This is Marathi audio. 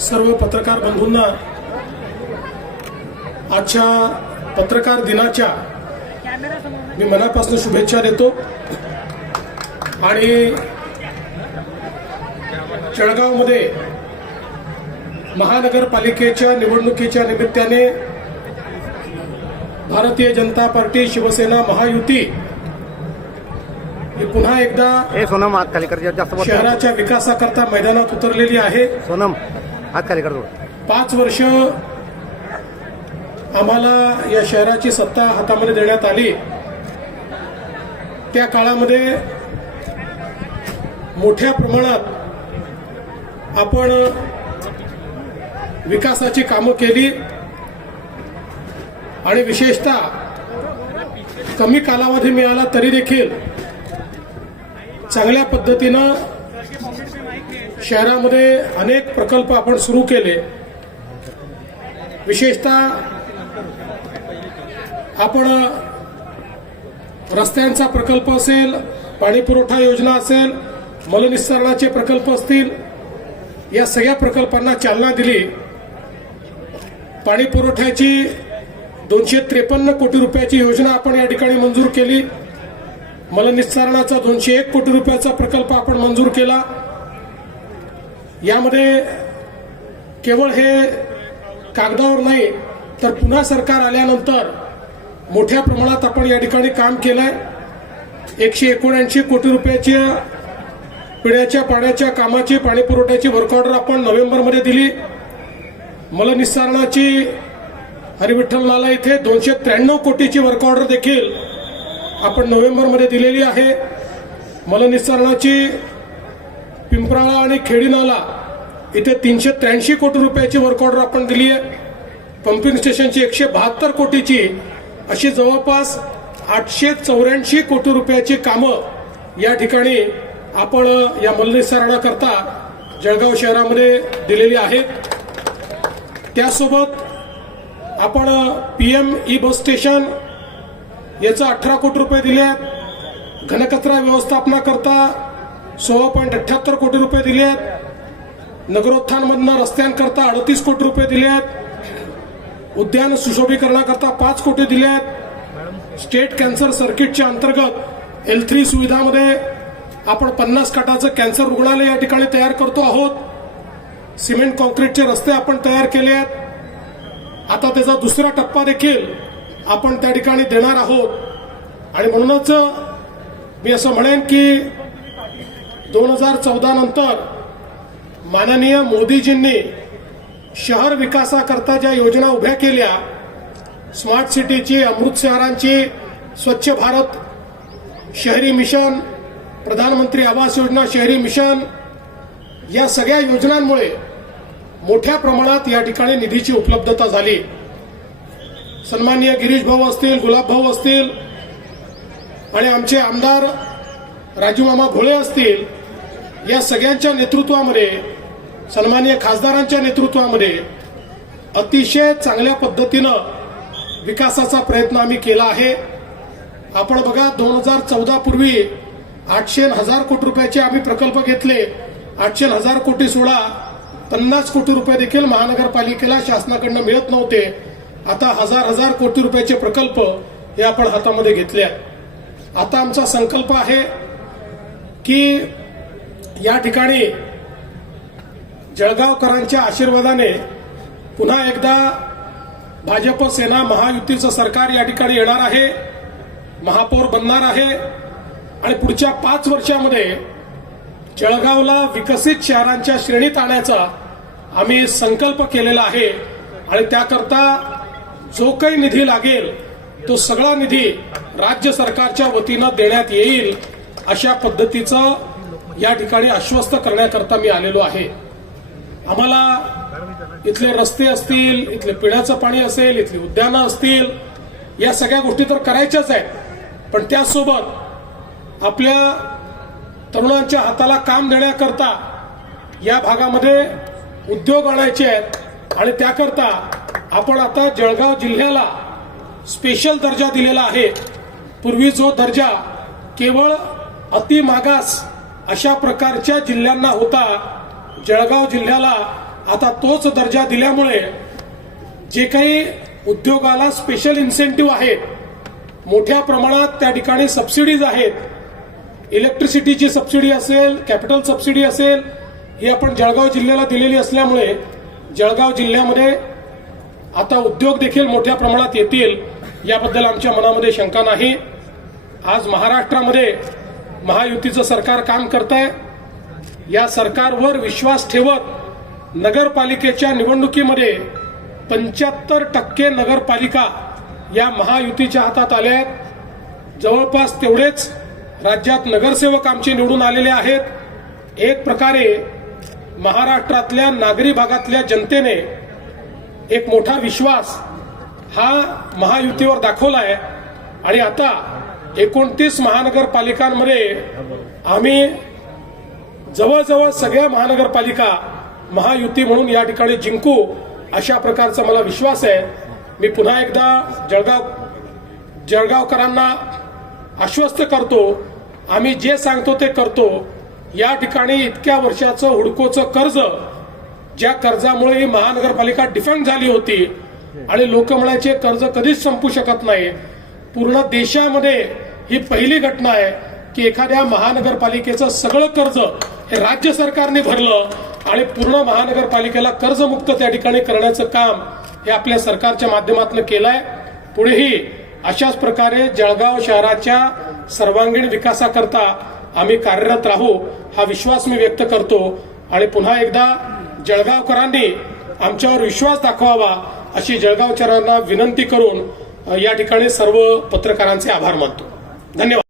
सर्व पत्रकार बंधूंना आजच्या पत्रकार दिनाच्या मी मनापासून शुभेच्छा देतो आणि जळगावमध्ये महानगरपालिकेच्या निवडणुकीच्या निमित्ताने भारतीय जनता पार्टी शिवसेना महायुती ही पुन्हा एकदा सोनम हात खाली कर जास्त शहराच्या विकासाकरता मैदानात उतरलेली आहे। सोनम हात खाली कर 5 वर्ष आम्हाला या शहराची सत्ता हातामध्ये देण्यात आली। त्या काळामध्ये मोठ्या प्रमाणात आपण विकासाची कामं केली आणि विशेषतः कमी कालावधी मिळाला तरी देखील चांगल्या पद्धतीनं शहरामध्ये अनेक प्रकल्प आपण सुरू केले। विशेषतः आपण रस्त्यांचा प्रकल्प असेल, पाणी पुरवठा योजना असेल, मलनिस्सारणाचे प्रकल्प असतील, या सगळ्या प्रकल्पांना चालना दिली। पाणी पुरवठ्याची 253 कोटी रुपयाची योजना आपण या ठिकाणी मंजूर केली। मलनिस्सारणाचा 201 कोटी रुपयाचा प्रकल्प आपण मंजूर केला। यामध्ये केवळ हे कागदावर नाही तर पुन्हा सरकार आल्यानंतर मोठ्या प्रमाणात आपण या ठिकाणी काम केलंय। 179 कोटी रुपयाची पिण्याच्या पाण्याच्या कामाची पाणी पुरवठ्याची वर्क ऑर्डर आपण नोव्हेंबरमध्ये दिली। मलनिस्सारणाची हरिविठ्ठल नाला इथे 293 कोटीची वर्क ऑर्डर देखील आपण नोव्हेंबरमध्ये दिलेली आहे। मलनिस्सारणाची पिंपराळा आणि खेडी नाला इथे 383 कोटी रुपयाची वर्क ऑर्डर आपण दिली आहे। पंपिंग स्टेशनची 172 कोटीची अशी जवळपास 884 कोटी रुपयाची कामं या ठिकाणी आपण या मलनिस्सारणाकरता जळगाव शहरामध्ये दिलेली आहेत। त्यासोबत आपण PM ई बस स्टेशन याचं 18 कोटी रुपये दिले आहेत। घनकचरा व्यवस्थापनाकरता 16.78 कोटी रुपये दिले आहेत। नगरोत्थानमधनं रस्त्यांकरता 38 कोटी रुपये दिले आहेत। उद्यान सुशोभीकरणाकरता 5 कोटी दिले आहेत। स्टेट कॅन्सर सर्किटच्या अंतर्गत L3 सुविधामध्ये आपण 50 खाटाचं कॅन्सर रुग्णालय या ठिकाणी तयार करतो आहोत। सिमेंट कॉन्क्रीटचे रस्ते आपण तयार केले आहेत। आता त्याचा दुसरा टप्पा देखील आपण त्या ठिकाणी देणार आहोत आणि म्हणूनच मी असं म्हणेन की 2014 नंतर माननीय मोदीजींनी शहर विकासाकरता ज्या योजना उभ्या केल्या, स्मार्ट सिटीची, अमृत शहरांची, स्वच्छ भारत शहरी मिशन, प्रधानमंत्री आवास योजना शहरी मिशन, या सगळ्या योजनांमुळे मोठ्या प्रमाणात या ठिकाणी निधीची उपलब्धता झाली। सन्माननीय गिरीश भाऊ असतील, गुलाब भाऊ असतील आणि आमचे आमदार राजूमामा भोळे असतील, या सगळ्यांच्या नेतृत्वामध्ये, सन्माननीय खासदारांच्या नेतृत्वामध्ये अतिशय चांगल्या पद्धतीनं विकासाचा प्रयत्न आम्ही केला आहे। आपण बघा, 2014 पूर्वी 800,000 कोटी रुपयाचे आम्ही प्रकल्प घेतले। 800,000 कोटी सोडा 50 कोटी रुपये देखील महानगरपालिकेला शासनाकडनं मिळत नव्हते। आता हजार कोटी रुपयाचे प्रकल्प हे आपण हातामध्ये घेतले। आता आमचा संकल्प आहे की या ठिकाणी जळगावकरांच्या आशीर्वादाने पुन्हा एकदा भाजप सेना महायुतीचं सरकार या ठिकाणी येणार आहे, महापौर बनणार आहे आणि पुढच्या 5 वर्षामध्ये जळगावला विकसित शहरांच्या श्रेणीत आणण्याचा आम्ही संकल्प केलेला आहे आणि त्याकरता जो काही निधी लागेल तो सगळा निधी राज्य सरकारच्या वतीनं देण्यात येईल, अशा पद्धतीचं या ठिकाणी आश्वस्त करण्याकरता मी आलेलो आहे। आम्हाला इथले रस्ते असतील, इथले पिण्याचं पाणी असेल, इथली उद्यानं असतील, या सगळ्या गोष्टी तर करायच्याच आहेत, पण त्यासोबत आपल्या तरुणांच्या हाताला काम देण्याकरता या भागामध्ये उद्योग आणायचे आहेत आणि त्याकरता आपण आता जळगाव जिल्ह्याला स्पेशल दर्जा दिलेला आहे। पूर्वी जो दर्जा केवळ अति मागास अशा प्रकारच्या जिल्ह्यांना होता, जळगाव जिल्ह्याला आता तोच दर्जा दिल्यामुळे जे काही उद्योगाला स्पेशल इन्सेंटिव्ह आहेत, मोठ्या प्रमाणात त्या ठिकाणी सबसिडीज आहेत, इलेक्ट्रिसिटीची सबसिडी असेल, कॅपिटल सबसिडी असेल, ही आपण जळगाव जिल्ह्याला दिलेली असल्यामुळे जळगाव जिल्ह्यामध्ये आता उद्योग देखील मोठ्या प्रमाणात येतील याबद्दल आमच्या मनामध्ये शंका नाही. आज महाराष्ट्रामध्ये महायुतीचं सरकार काम करत आहे. या सरकारवर विश्वास ठेवत नगरपालिकेच्या निवडणुकीमध्ये 75% नगरपालिका या महायुतीच्या हातात आल्या आहेत. जवळपास तेवढेच राज्यात नगरसेवक आमचे निवडून आलेले आहेत. एक प्रकारे महाराष्ट्रातल्या नागरी भागातल्या जनतेने एक मोठा विश्वास हा महायुतीवर दाखवला आहे आणि आता 29 महानगरपालिकांमध्ये आम्ही जवळजवळ सगळ्या महानगरपालिका महायुती म्हणून या ठिकाणी जिंकू अशा प्रकारचा मला विश्वास आहे. मी पुन्हा एकदा जळगावकरांना आश्वस्त करतो, आम्ही जे सांगतो ते करतो. या ठिकाणी इतक्या वर्षाचं हुडकोचं कर्ज, ज्या कर्जामुळे ही महानगरपालिका डिफॉल्ट झाली होती आणि लोक म्हणायचे कर्ज कधीच संपू शकत नाही, पूर्ण देशामध्ये ही पहिली घटना आहे की एखाद्या महानगरपालिकेचं सगळं कर्ज हे राज्य सरकारने भरलं आणि पूर्ण महानगरपालिकेला कर्जमुक्त त्या ठिकाणी करण्याचं काम हे आपल्या सरकारच्या माध्यमातून केलंय. पुढेही अशाच प्रकारे जळगाव शहराच्या सर्वांगीण विकासाकरता आम्ही कार्यरत राहू हा विश्वास मी व्यक्त करतो आणि पुन्हा एकदा जळगावकरांनी आमच्यावर विश्वास दाखवावा अशी जळगावकरांना विनंती करून या ठिकाणी सर्व पत्रकारांचे आभार मानतो. धन्यवाद.